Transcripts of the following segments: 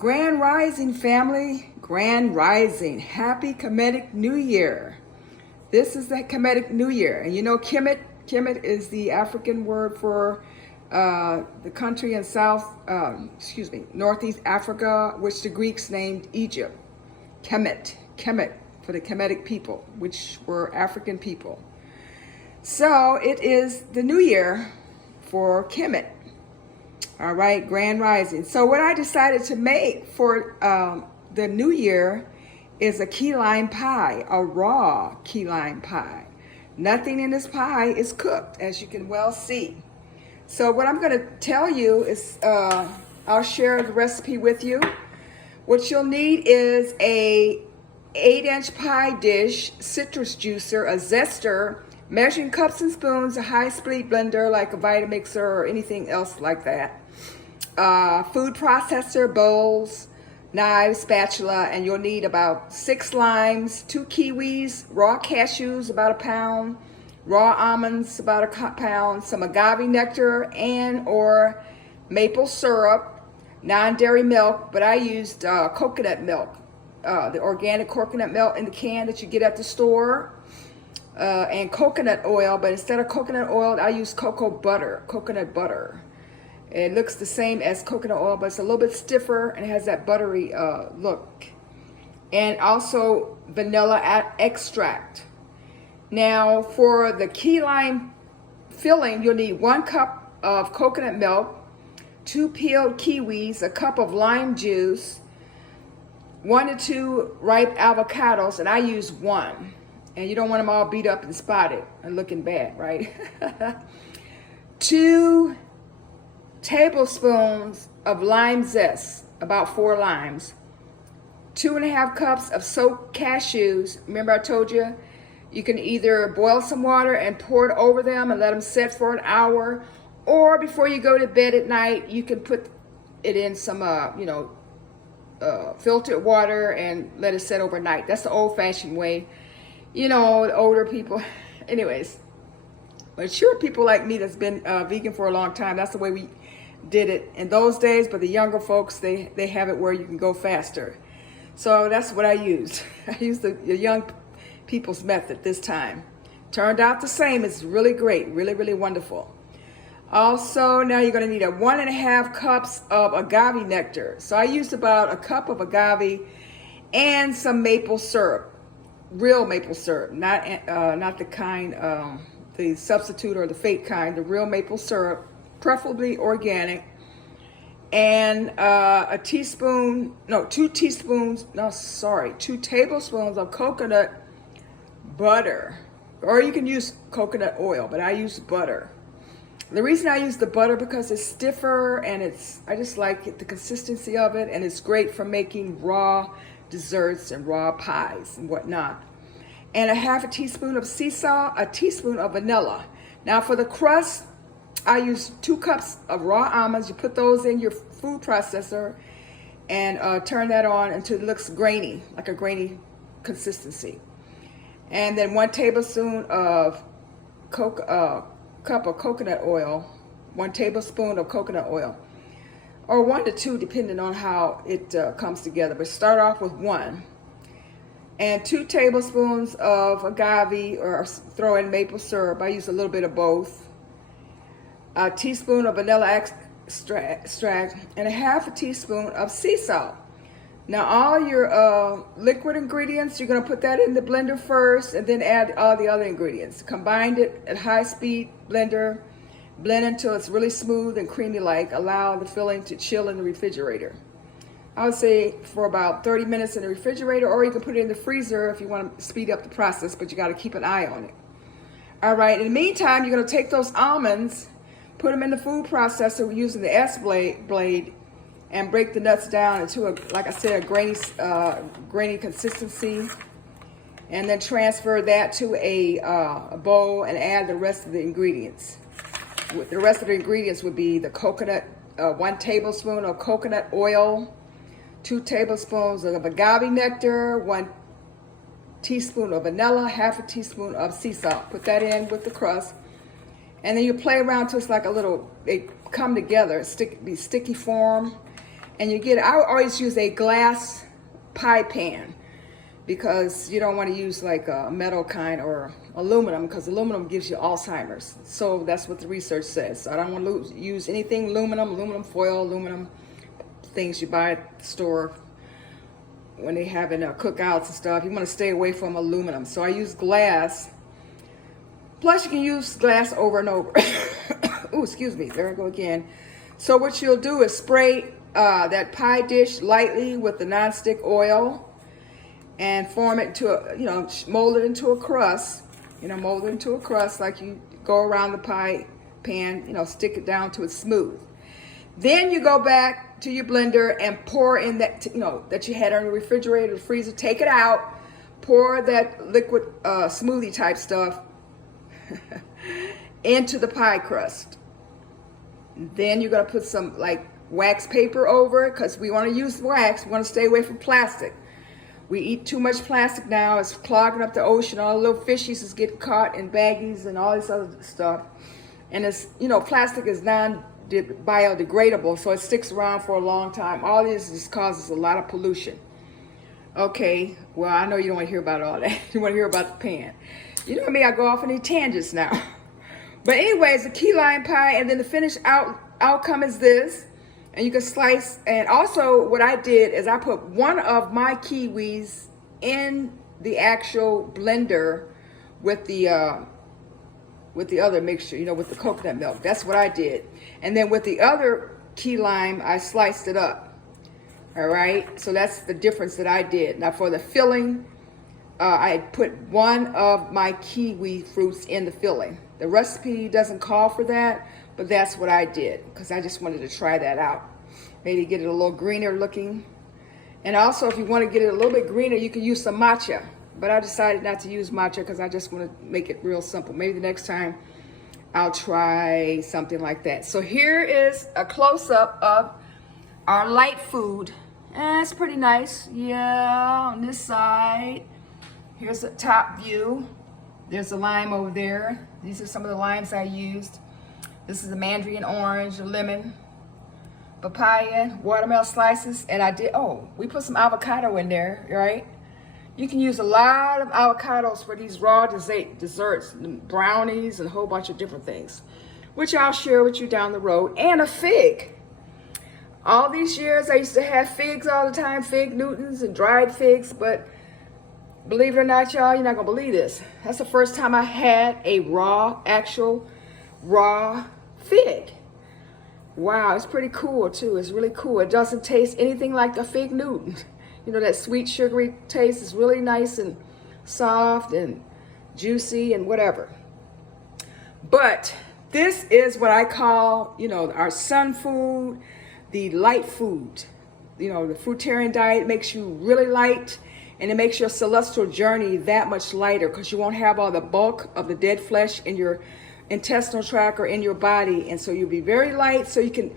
Grand Rising, family. Grand Rising. Happy Kemetic New Year. This is the Kemetic New Year. And you know, Kemet is the African word for the country in Northeast Africa, which the Greeks named Egypt. Kemet for the Kemetic people, which were African people. So it is the new year for Kemet. All right, Grand Rising. So what I decided to make for the new year is a key lime pie, a raw key lime pie. Nothing in this pie is cooked, as you can well see. So what I'm going to tell you is, I'll share the recipe with you. What you'll need is a 8-inch pie dish, citrus juicer, a zester, measuring cups and spoons, a high-speed blender like a Vitamixer or anything else like that. Food processor, bowls, knives, spatula, and you'll need about 6 limes, 2 kiwis, raw cashews, about a pound, raw almonds, about a pound, some agave nectar and or maple syrup, non-dairy milk, but I used coconut milk, the organic coconut milk in the can that you get at the store, and coconut oil, but instead of coconut oil, I use coconut butter. It looks the same as coconut oil, but it's a little bit stiffer and it has that buttery look. And also vanilla extract. Now for the key lime filling, you'll need 1 cup of coconut milk, 2 peeled kiwis, a cup of lime juice, 1 to 2 ripe avocados, and I use 1. And you don't want them all beat up and spotted and looking bad, right? 2 tablespoons of lime zest, about 4 limes, 2.5 cups of soaked cashews. Remember I told you, you can either boil some water and pour it over them and let them set for an hour, or before you go to bed at night, you can put it in some, filtered water and let it set overnight. That's the old-fashioned way. You know, the older people, anyways. But sure, people like me that's been vegan for a long time, that's the way we did it in those days. But the younger folks, they have it where you can go faster. So that's what I used. I used the young people's method this time. Turned out the same. It's really great, really wonderful. Also, now you're going to need 1.5 cups of agave nectar. So I used about 1 cup of agave and some maple syrup, real maple syrup, not the kind, the substitute or the fake kind, the real maple syrup, preferably organic, and 2 tablespoons of coconut butter, or you can use coconut oil, but I use butter. The reason I use the butter because it's stiffer and I just like it, the consistency of it, and it's great for making raw desserts and raw pies and whatnot. And 1/2 teaspoon of sea salt, a teaspoon of vanilla. Now for the crust, I use 2 cups of raw almonds. You put those in your food processor and turn that on until it looks grainy, like a grainy consistency. And then 1 tablespoon of cup of coconut oil, 1 tablespoon of coconut oil, or 1 to 2 depending on how it comes together. But start off with 1. And 2 tablespoons of agave, or throw in maple syrup. I use a little bit of both. A teaspoon of vanilla extract, and 1/2 teaspoon of sea salt. Now all your liquid ingredients, you're going to put that in the blender first and then add all the other ingredients. Combine it at high speed blender, blend until it's really smooth and creamy like. Allow the filling to chill in the refrigerator. I would say for about 30 minutes in the refrigerator, or you can put it in the freezer if you want to speed up the process, but you got to keep an eye on it. All right, in the meantime, you're going to take those almonds, put them in the food processor using the S blade, and break the nuts down into like I said, a grainy consistency, and then transfer that to a bowl and add the rest of the ingredients. The rest of the ingredients would be the coconut, 1 tablespoon of coconut oil, 2 tablespoons of agave nectar, 1 teaspoon of vanilla, 1/2 teaspoon of sea salt. Put that in with the crust, and then you play around till it's like they come together, be sticky form, And I always use a glass pie pan because you don't want to use like a metal kind or aluminum, because aluminum gives you Alzheimer's. So that's what the research says. So I don't want to use anything aluminum foil, aluminum things you buy at the store when they having cookouts and stuff. You want to stay away from aluminum. So I use glass. Plus you can use glass over and over. Oh, excuse me, there I go again. So what you'll do is spray that pie dish lightly with the nonstick oil and form it into a, mold it into a crust. Mold it into a crust like you go around the pie pan, stick it down till it's smooth. Then you go back to your blender and pour in that, that you had on the refrigerator or freezer. Take it out, pour that liquid smoothie type stuff into the pie crust. Then you're going to put some like wax paper over it, because we want to use wax. We want to stay away from plastic. We eat too much plastic now. It's clogging up the ocean. All the little fishies is getting caught in baggies and all this other stuff. And it's, plastic is non-biodegradable, so it sticks around for a long time. All this just causes a lot of pollution. Okay, well, I know you don't want to hear about all that. You want to hear about the pan. You know me, I go off on these tangents now. But anyways, the key lime pie, and then the finished outcome is this. And you can slice, and also what I did is I put one of my kiwis in the actual blender with the other mixture, with the coconut milk. That's what I did. And then with the other key lime, I sliced it up. All right, so that's the difference that I did. Now for the filling, I put one of my kiwi fruits in the filling. The recipe doesn't call for that, but that's what I did because I just wanted to try that out. Maybe get it a little greener looking. And also, if you want to get it a little bit greener, you can use some matcha. But I decided not to use matcha because I just want to make it real simple. Maybe the next time I'll try something like that. So here is a close-up of our light food. It's pretty nice. Yeah, on this side. Here's the top view. There's a lime over there. These are some of the limes I used. This is the mandarin orange, the lemon, papaya, watermelon slices, and we put some avocado in there, right? You can use a lot of avocados for these raw desserts, brownies, and a whole bunch of different things, which I'll share with you down the road, and a fig. All these years I used to have figs all the time, fig Newtons and dried figs, but believe it or not, y'all, you're not gonna believe this. That's the first time I had a actual raw fig. Wow, it's pretty cool too. It's really cool. It doesn't taste anything like a fig Newton. That sweet sugary taste is really nice and soft and juicy and whatever. But this is what I call, our sun food, the light food. The fruitarian diet makes you really light, and it makes your celestial journey that much lighter because you won't have all the bulk of the dead flesh in your intestinal tract or in your body, and so you'll be very light, so you can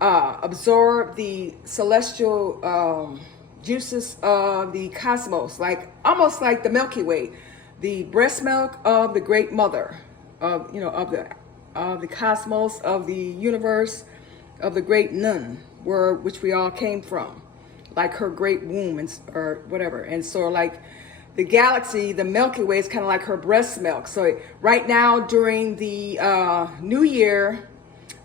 absorb the celestial juices of the cosmos, almost like the Milky Way, the breast milk of the Great Mother, of the cosmos, of the universe, of the Great Nun, which we all came from, like her great womb or whatever. And so like the galaxy, the Milky Way, is kind of like her breast milk. So right now during the new year,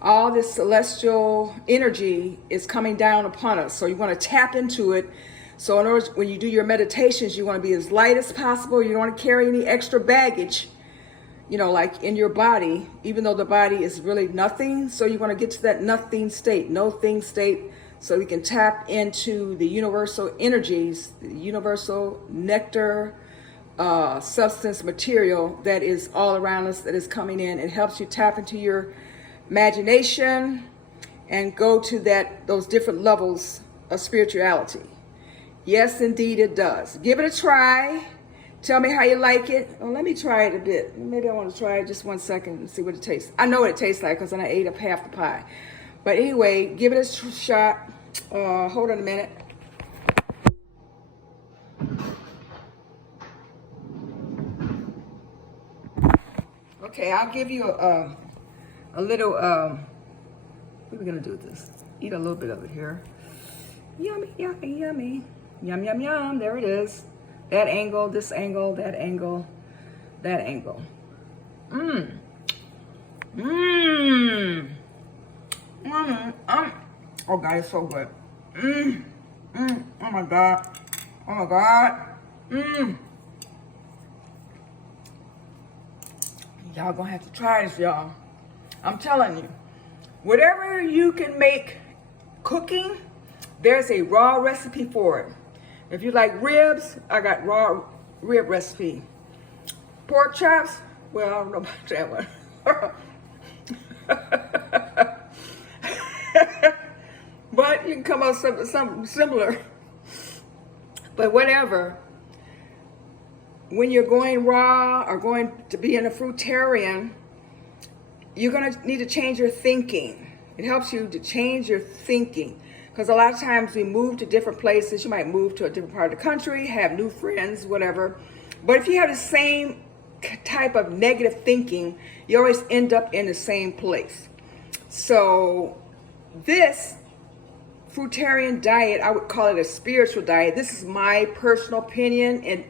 all this celestial energy is coming down upon us. So you want to tap into it. So in order, when you do your meditations, you want to be as light as possible. You don't want to carry any extra baggage, like in your body, even though the body is really nothing. So you want to get to that nothing state, no thing state, so we can tap into the universal energies, the universal nectar, substance material that is all around us, that is coming in. It helps you tap into your imagination and go to those different levels of spirituality. Yes, indeed it does. Give it a try. Tell me how you like it. Oh, let me try it a bit. Maybe I want to try it just 1 second and see what it tastes. I know what it tastes like because I ate up half the pie. But anyway, give it a shot. Hold on a minute. Okay, I'll give you a little, what are we going to do with this? Eat a little bit of it here. Yummy, yummy, yummy. Yum, yum, yum. There it is. That angle, this angle, that angle, that angle. Mmm. Mmm. Oh God, it's so good. Mmm. Mmm. Oh my God. Oh my God. Mmm. Y'all gonna have to try this, y'all. I'm telling you. Whatever you can make cooking, there's a raw recipe for it. If you like ribs, I got raw rib recipe. Pork chops, well, I don't know about that one. But you can come up with something similar. But whatever, when you're going raw or going to be in a fruitarian, you're going to need to change your thinking. It helps you to change your thinking. Because a lot of times we move to different places. You might move to a different part of the country, have new friends, whatever. But if you have the same type of negative thinking, you always end up in the same place. So this fruitarian diet, I would call it a spiritual diet. This is my personal opinion and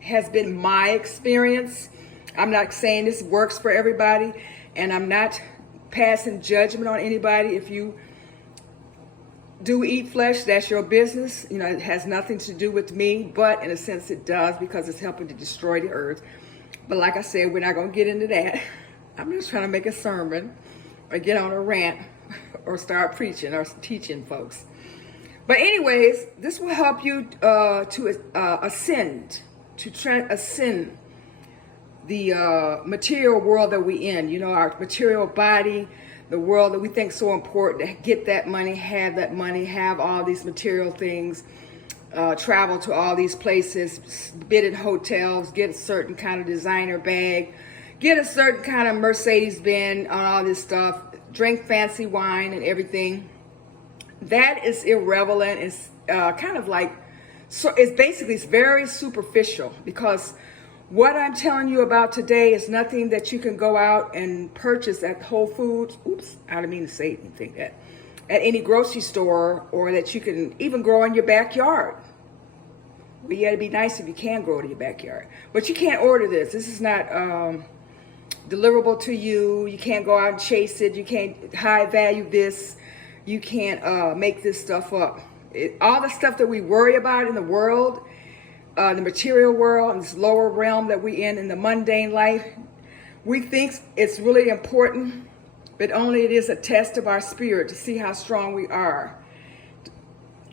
has been my experience. I'm not saying this works for everybody, and I'm not passing judgment on anybody. If you do eat flesh, that's your business. You know, it has nothing to do with me, but in a sense it does, because it's helping to destroy the earth. But like I said, we're not going to get into that. I'm just trying to make a sermon or get on a rant or start preaching or teaching folks. But anyways, this will help you to ascend the material world that we in. You know, our material body, the world that we think so important to get that money, have all these material things, travel to all these places, bid in hotels, get a certain kind of designer bag, get a certain kind of Mercedes-Benz on all this stuff, drink fancy wine and everything. That is irrelevant. It's kind of like, so it's very superficial, because what I'm telling you about today is nothing that you can go out and purchase at Whole Foods. Oops, I didn't mean to say anything that. At any grocery store, or that you can even grow in your backyard. Well, yeah, it'd be nice if you can grow it in your backyard. But you can't order this. This is not deliverable to you. You can't go out and chase it. You can't high value this. You can't make this stuff up. All the stuff that we worry about in the world, the material world, and this lower realm that we in the mundane life, we think it's really important, but only it is a test of our spirit to see how strong we are,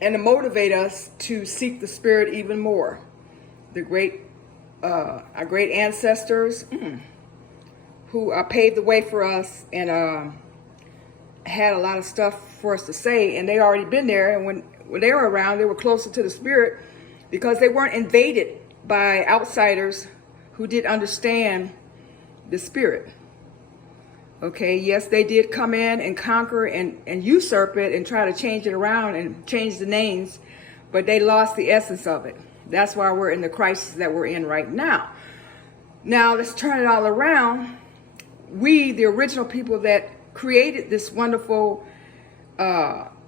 and to motivate us to seek the spirit even more. Our great ancestors who paved the way for us and had a lot of stuff for us to say, and they already been there, and when they were around, they were closer to the spirit, because they weren't invaded by outsiders who did understand the spirit. Okay, yes, they did come in and conquer and usurp it and try to change it around and change the names, but they lost the essence of it. That's why we're in the crisis that we're in right now. Now, let's turn it all around. We, the original people that created this wonderful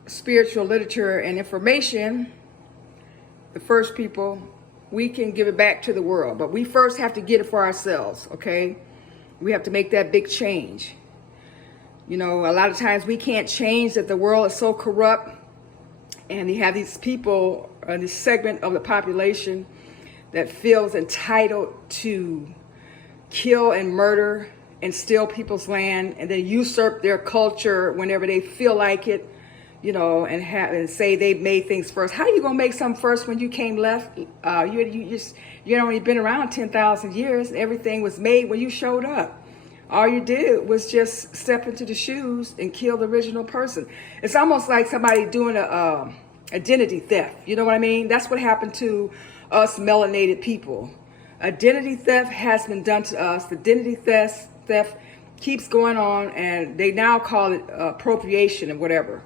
spiritual literature and information, the first people, we can give it back to the world, but we first have to get it for ourselves, okay? We have to make that big change. You know, a lot of times we can't change that the world is so corrupt, and you have these people, this segment of the population that feels entitled to kill and murder and steal people's land, and then usurp their culture whenever they feel like it, you know, and say they made things first. How are you gonna make something first when you came left? You only been around 10,000 years. Everything was made when you showed up. All you did was just step into the shoes and kill the original person. It's almost like somebody doing a identity theft. You know what I mean? That's what happened to us melanated people. Identity theft has been done to us. The identity theft keeps going on, and they now call it appropriation and whatever.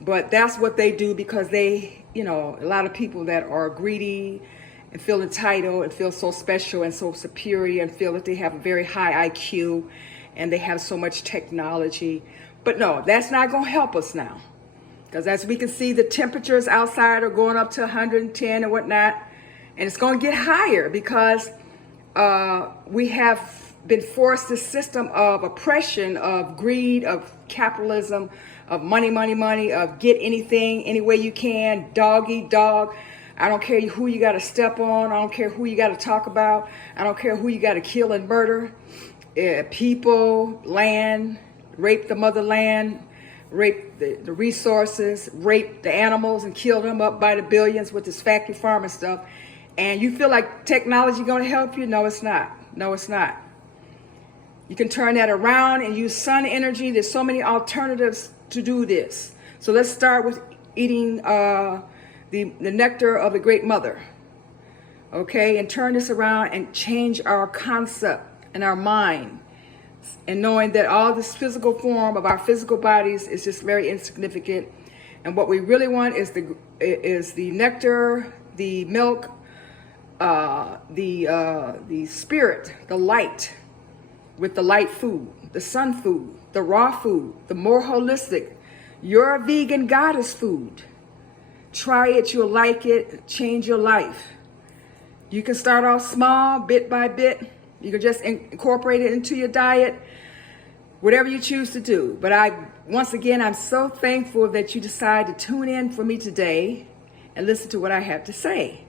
But that's what they do, because they, you know, a lot of people that are greedy and feel entitled and feel so special and so superior and feel that they have a very high IQ and they have so much technology. But no, that's not going to help us now. Because as we can see, the temperatures outside are going up to 110 and whatnot. And it's going to get higher because we have been forced this system of oppression, of greed, of capitalism, of money, money, money, of get anything, any way you can, dog eat dog. I don't care who you got to step on. I don't care who you got to talk about. I don't care who you got to kill and murder. People, land, rape the motherland, rape the resources, rape the animals and kill them up by the billions with this factory farm and stuff. And you feel like technology going to help you? No, it's not. No, it's not. You can turn that around and use sun energy. There's so many alternatives to do this. So let's start with eating the nectar of the Great Mother. Okay, and turn this around and change our concept and our mind. And knowing that all this physical form of our physical bodies is just very insignificant. And what we really want is the nectar, the milk, the spirit, the light, with the light food, the sun food, the raw food, the more holistic, your vegan goddess food. Try it, you'll like it, change your life. You can start off small, bit by bit. You can just incorporate it into your diet, whatever you choose to do. But once again, I'm so thankful that you decide to tune in for me today and listen to what I have to say.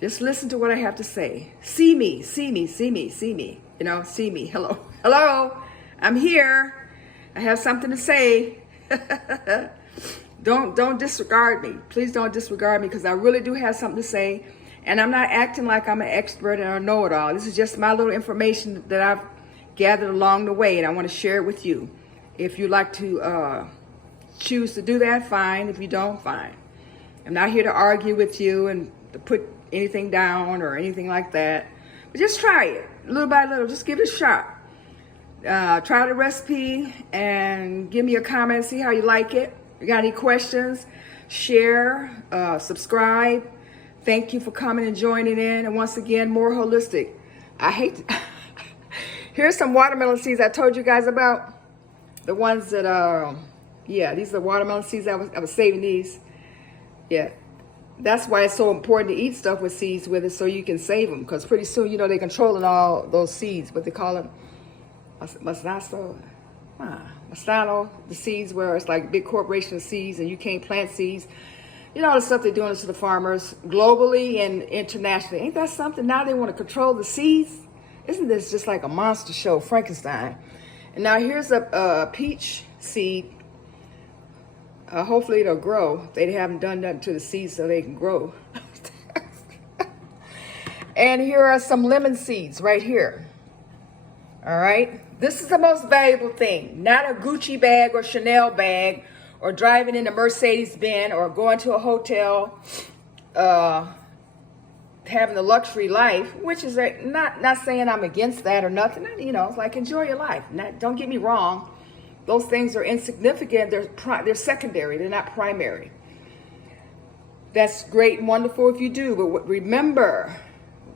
Just listen to what I have to say. See me, see me, see me, see me. You know, see me. Hello. Hello. I'm here. I have something to say. Don't disregard me. Please don't disregard me, because I really do have something to say. And I'm not acting like I'm an expert and a know-it-all. This is just my little information that I've gathered along the way, and I want to share it with you. If you like to choose to do that, fine. If you don't, fine. I'm not here to argue with you and to put anything down or anything like that. But just try it, little by little. Just give it a shot. Try the recipe and give me a comment, see how you like it. If you got any questions, share, subscribe. Thank you for coming and joining in. And once again, more holistic. Here's some watermelon seeds I told you guys about. The ones that these are the watermelon seeds. I was saving these. Yeah, that's why it's so important to eat stuff with seeds with it, so you can save them. Because pretty soon, you know, they're controlling all those seeds. What they call them, Mastano, the seeds where it's like big corporation seeds and you can't plant seeds. You know, the stuff they're doing to the farmers globally and internationally. Ain't that something? Now they want to control the seeds. Isn't this just like a monster show, Frankenstein? And now here's a peach seed. Hopefully it'll grow. They haven't done nothing to the seeds so they can grow. And here are some lemon seeds right here. All right. This is the most valuable thing. Not a Gucci bag or Chanel bag, or driving in a Mercedes-Benz, or going to a hotel, having the luxury life, which is not saying I'm against that or nothing. You know, it's like, enjoy your life. Don't get me wrong. Those things are insignificant. They're secondary. They're not primary. That's great and wonderful if you do. But remember,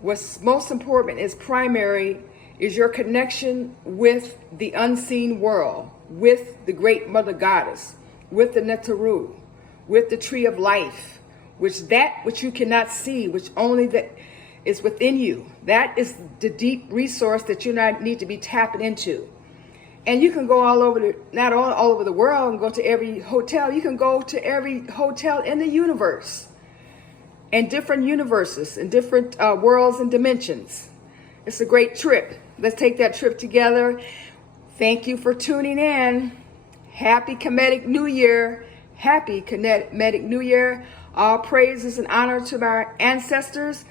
what's most important is primary is your connection with the unseen world, with the great mother goddess, with the Netaru, with the tree of life, which you cannot see, which only that is within you. That is the deep resource that you need to be tapping into. And you can go all over not all over the world and go to every hotel. You can go to every hotel in the universe, and different universes and different worlds and dimensions. It's a great trip. Let's take that trip together. Thank you for tuning in. Happy Kemetic New Year. Happy Kemetic New Year. All praises and honor to my ancestors.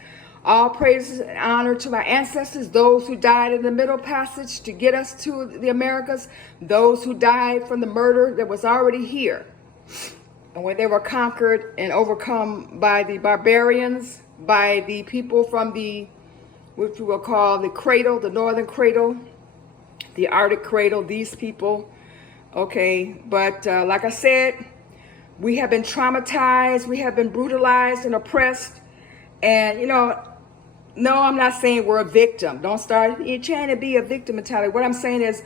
All praises and honor to my ancestors, those who died in the Middle Passage to get us to the Americas, those who died from the murder that was already here. And when they were conquered and overcome by the barbarians, by the people from which we will call the cradle, the northern cradle, the Arctic cradle, these people. Okay, but like I said, we have been traumatized, we have been brutalized and oppressed. And, you know, no, I'm not saying we're a victim. Don't start, you're trying to be a victim mentality. What I'm saying is,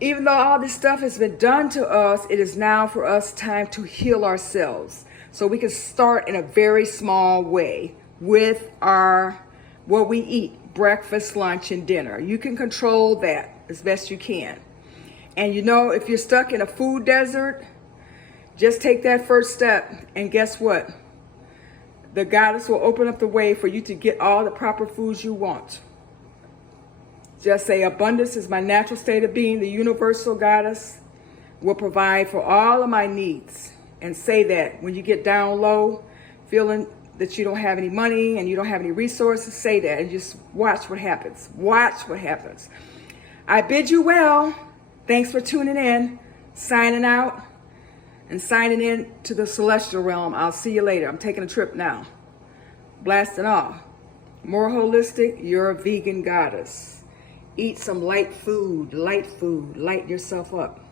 even though all this stuff has been done to us, it is now for us time to heal ourselves. So we can start in a very small way with what we eat, breakfast, lunch, and dinner. You can control that as best you can. And you know, if you're stuck in a food desert, just take that first step, and guess what? The goddess will open up the way for you to get all the proper foods you want. Just say, abundance is my natural state of being. The universal goddess will provide for all of my needs. And say that when you get down low, feeling that you don't have any money and you don't have any resources, say that and just watch what happens. Watch what happens. I bid you well. Thanks for tuning in. Signing out and signing in to the celestial realm. I'll see you later. I'm taking a trip now. Blasting off. More holistic, you're a vegan goddess. Eat some light food, lighten yourself up.